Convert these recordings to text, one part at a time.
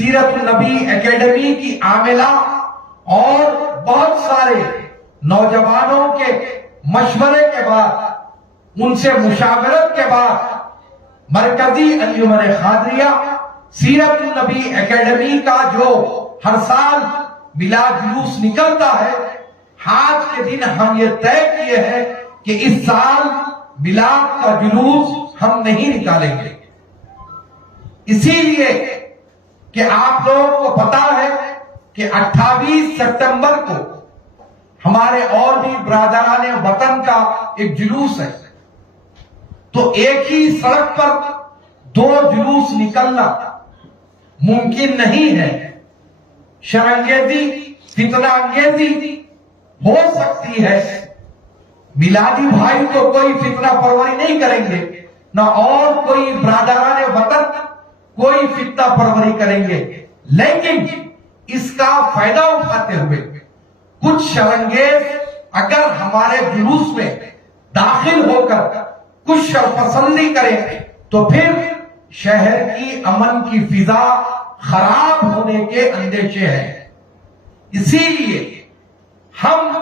सीरत नबी एकेडमी की आमिला और बहुत सारे नौजवानों के मशवरे के बाद, उनसे मुशावरत के बाद मरकजी अंजुमन खादरिया सीरत नबी एकेडमी का जो हर साल मिलाद जुलूस निकलता है, आज के दिन हम ये तय किए हैं कि इस साल मिलाद का जुलूस हम नहीं निकालेंगे। इसीलिए कि आप लोगों को पता है कि 28 सितंबर को हमारे और भी ब्रादराने वतन का एक जुलूस है, तो एक ही सड़क पर दो जुलूस निकलना मुमकिन नहीं है। शरंगेजी, फितना अंगेजी हो सकती है। मिलादी भाई तो कोई फितना परवरी नहीं करेंगे, ना और कोई ब्रादराने वतन कोई फितना परवरी करेंगे, लेकिन इसका फायदा उठाते हुए कुछ शरंगेज अगर हमारे जुलूस में दाखिल होकर कुछ शरपसंदी करें तो फिर शहर की अमन की फिजा खराब होने के अंदेशे हैं। इसीलिए हम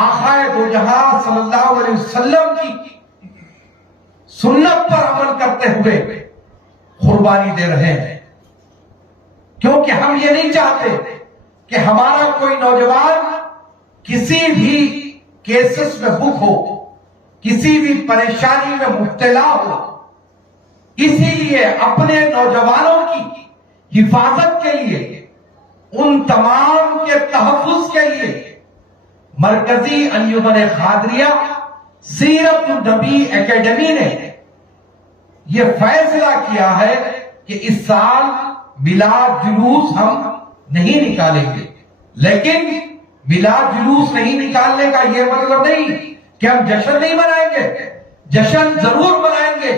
आकाए दो जहां सल्लल्लाहु अलैहि वसल्लम की सुन्नत पर अमल करते हुए कुर्बानी दे रहे हैं, क्योंकि हम ये नहीं चाहते कि हमारा कोई नौजवान किसी भी केसेस में बुक हो, किसी भी परेशानी में मुब्तला हो। इसीलिए अपने नौजवानों की हिफाजत के लिए, उन तमाम के तहफ़्फ़ुज़ के लिए मरकजी अंजुमन खादरिया सीरत नबी एकेडमी ने यह फैसला किया है कि इस साल मिलाद जुलूस हम नहीं निकालेंगे। लेकिन मिलाद जुलूस नहीं निकालने का यह मतलब नहीं कि हम जश्न नहीं मनाएंगे। जश्न जरूर मनाएंगे,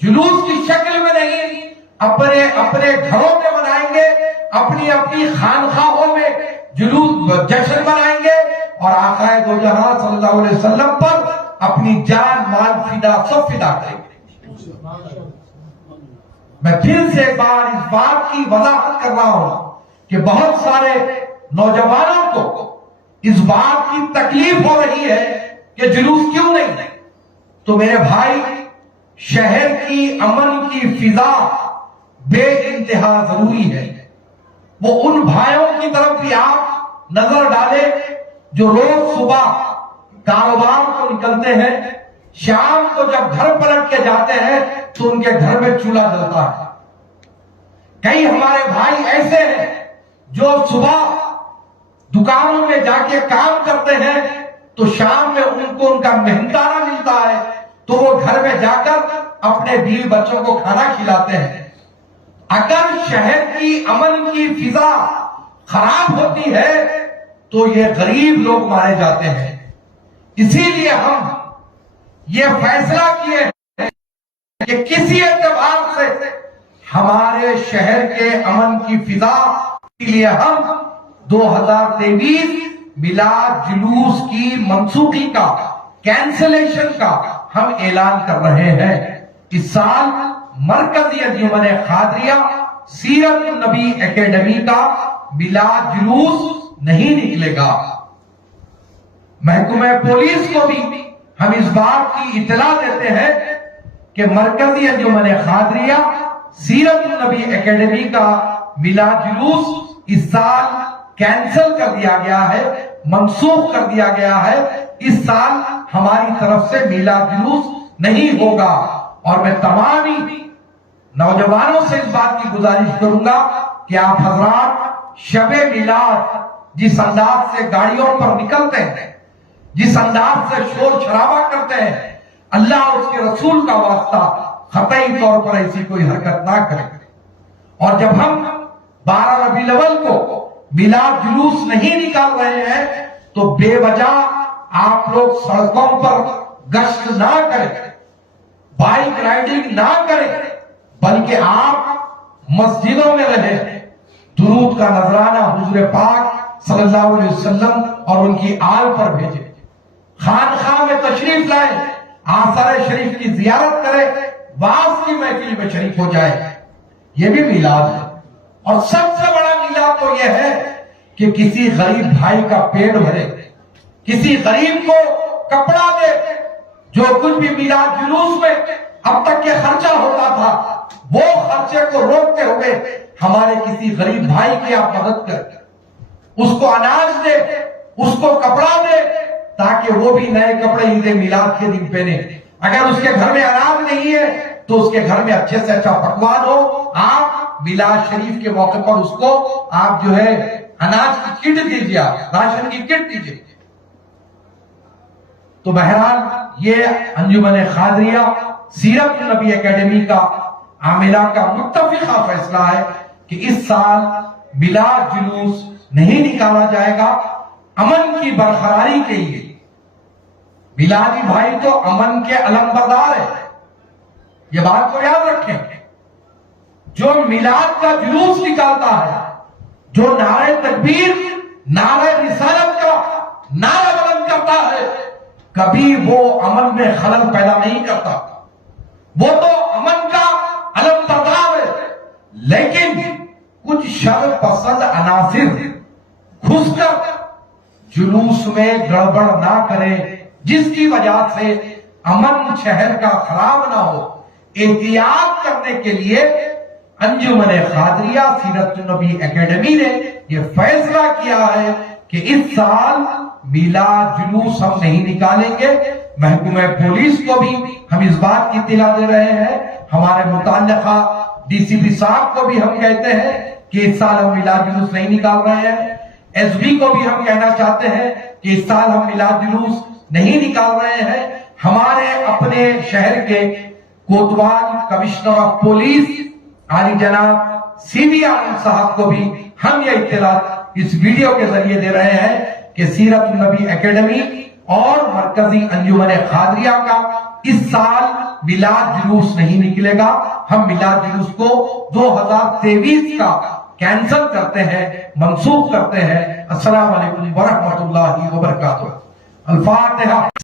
जुलूस की शक्ल में नहीं, अपने अपने घरों में मनाएंगे, अपनी अपनी खानखाहों में जुलूस जश्न मनाएंगे और आकाए दो जहां सल्लल्लाहु अलैहि वसल्लम पर अपनी जान माल फिदा सब फिदा करेंगे। मैं फिर से एक बार इस बात की वजाहत कर रहा हूं कि बहुत सारे नौजवानों को इस बात की तकलीफ हो रही है कि जुलूस क्यों नहीं। तो मेरे भाई, शहर की अमन की फिजा बे इंतहा जरूरी है। वो उन भाइयों की तरफ भी आप नजर डालें जो रोज सुबह कारोबार को निकलते हैं, शाम को जब घर पलट के जाते हैं तो उनके घर में चूल्हा जलता है। कई हमारे भाई ऐसे हैं जो सुबह दुकानों में जाके काम करते हैं तो शाम में उनको उनका मेहनताना मिलता है, तो वो घर में जाकर अपने बीवी बच्चों को खाना खिलाते हैं। अगर शहर की अमन की फिजा खराब होती है तो ये गरीब लोग मारे जाते हैं। इसीलिए हम ये फैसला किए हैं कि किसी एतबार से हमारे शहर के अमन की फिजा के लिए हम 2023 मिलाद जुलूस की मंसूखी का, कैंसलेशन का हम ऐलान कर रहे हैं। इस साल मरकजी अंजुमन खादरिया सीरत नबी एकेडमी का मिलाद जुलूस नहीं निकलेगा। महकमे पुलिस को भी हम इस बात की इत्तला देते हैं कि मरकजी अंजुमन खादरिया सीरत नबी एकेडमी का मिलाद जुलूस इस साल कैंसिल कर दिया गया है, मनसूख कर दिया गया है। इस साल हमारी तरफ से मिलाद जुलूस नहीं होगा। और मैं तमाम ही नौजवानों से इस बात की गुजारिश करूंगा कि आप हजरात शबे मिलाद जिस अंदाज से गाड़ियों पर निकलते हैं, जिस अंदाज से शोर शराबा करते हैं, अल्लाह और उसके रसूल का वास्ता खतई तौर पर ऐसी कोई हरकत ना करें। और जब हम 12 रबीउल अव्वल को मिलाद जुलूस नहीं निकाल रहे हैं तो बेवजह आप लोग सड़कों पर गश्त ना करें, बाइक राइडिंग ना करें, बल्कि आप मस्जिदों में रहें, दुरूद का नजराना हुजूर पाक सल्लल्लाहु अलैहि वसल्लम और उनकी आल पर भेजें, खानखाह में तशरीफ लाए, आसार शरीफ की जियारत करें, वाज की महफिल में शरीक हो जाए। यह भी मिलाद है। और सबसे बड़ा मिलाद तो यह है कि किसी गरीब भाई का पेट भरे, किसी गरीब को कपड़ा दे। जो कुछ भी मिलाद जुलूस में अब तक के खर्चा होता था, वो खर्चे को रोकते हुए हमारे किसी गरीब भाई की आप मदद करें, उसको अनाज दे, उसको कपड़ा दे, ताकि वो भी नए कपड़े ईद मिलाद के दिन पहने। अगर उसके घर में अनाज नहीं है तो उसके घर में अच्छे से अच्छा पकवान हो, आप मिलाद शरीफ के मौके पर उसको आप जो है अनाज की किट दीजिए, राशन की किट दीजिए। तो बहरहाल ये अंजुमन खादरिया सीरत नबी एकेडमी का आमिला का मुत्तफिका फैसला है कि इस साल मिलाद जुलूस नहीं निकाला जाएगा अमन की बरकरारी के लिए। मिलादी भाई तो अमन के अलमबरदार है, ये बात को याद रखें। जो मिलाद का जुलूस निकालता है, जो नारे तकबीर, नारे रिसालत का नारा बुलंद करता है, कभी वो अमन में खलल पैदा नहीं करता। वो तो अमन का अलमबरदार है। लेकिन कुछ शर पसंद अनासिर घुसकर जुलूस में गड़बड़ ना करें, जिसकी वजह से अमन शहर का खराब ना हो। एहतियात करने के लिए अंजुमन खादरिया सीरत नबी एकेडमी ने यह फैसला किया है कि इस साल मिलाद जुलूस हम नहीं निकालेंगे। महकूमे पुलिस को भी हम इस बात की इत्तला दे रहे हैं, हमारे मुताल्लिका डीसीपी साहब को भी हम कहते हैं कि इस साल हम मिलाद जुलूस नहीं निकाल रहे हैं। एसपी को भी हम कहना चाहते हैं कि इस साल हम मिलाद जुलूस नहीं निकाल रहे हैं। हमारे अपने शहर के कोतवाल कमिश्नर ऑफ पुलिस आली जनाब सीबी आलम साहब को भी हम ये इत्तला इस वीडियो के जरिए दे रहे हैं कि सीरत नबी एकेडमी और मरकजी अंजुमन खादरिया का इस साल मिलाद जुलूस नहीं निकलेगा। हम मिलाद जुलूस को 2023 का कैंसिल करते हैं, मंसूख करते हैं। अस्सलाम वालेकुम व रहमतुल्लाहि व बरकातुहू। अल फातिहा।